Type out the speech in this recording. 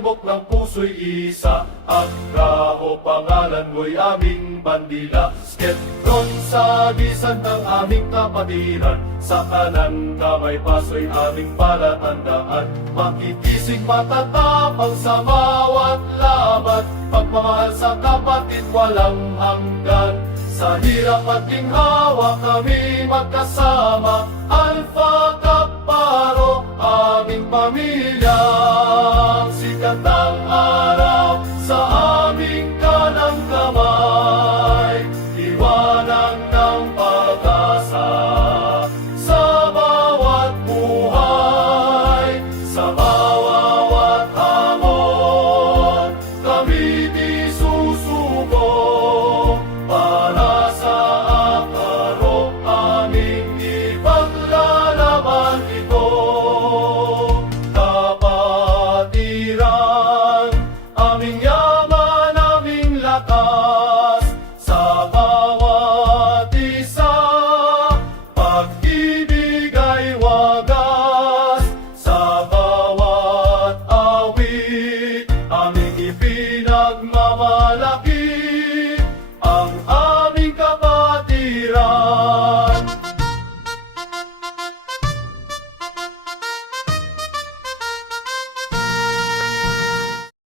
tibok ng puso'y isa. Ang Grao pangalan mo'y aming bandila. Sketron sa bisan ng aming kapatiran. Sa kanang kamay paso'y aming palatandaan. Makikisig matatapang sa bawat laban. Pagmamahal sa kapatid walang hanggan. Sa hirap at ginhawa kami magkasama. Alpha Kappa Rho, aming pamilyang sikat.